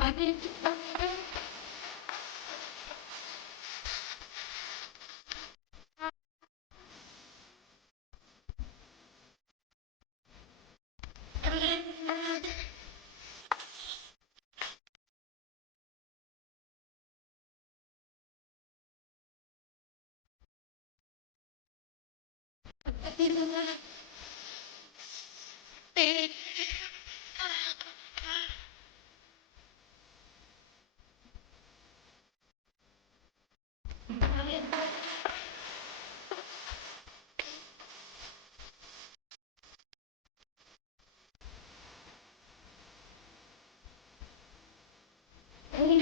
Bye. Bye.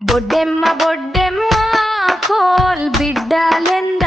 Boddemma Boddemma కోల్ బిడ్డలెంద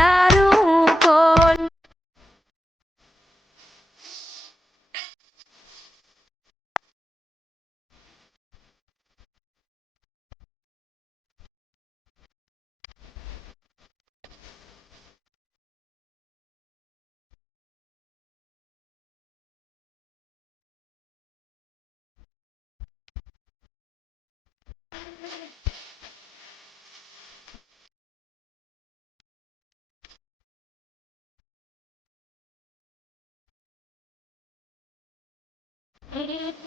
Mm-hmm.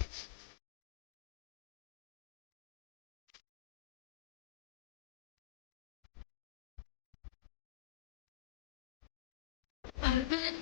Bye.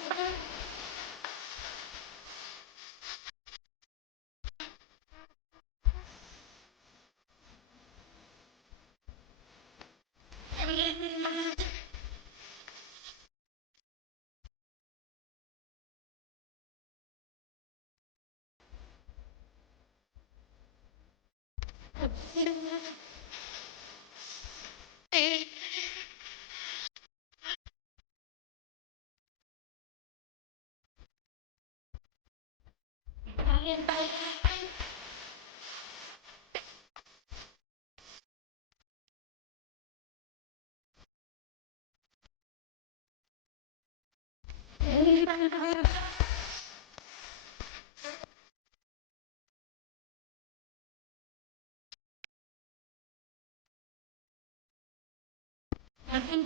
hiện tại I'm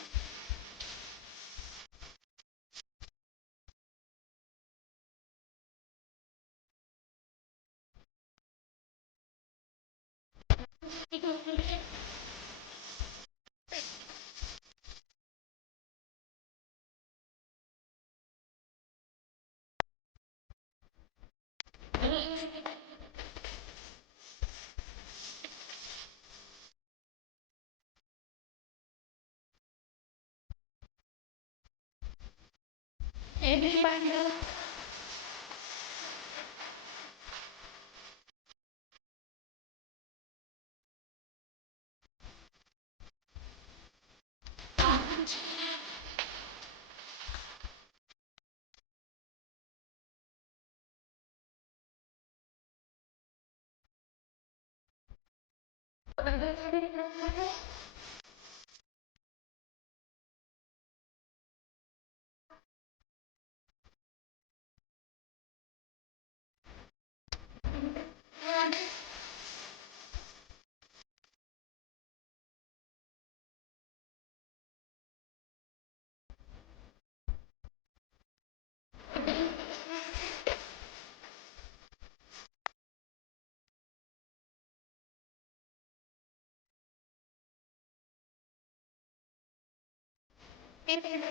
em đi mang nữa Beep, beep.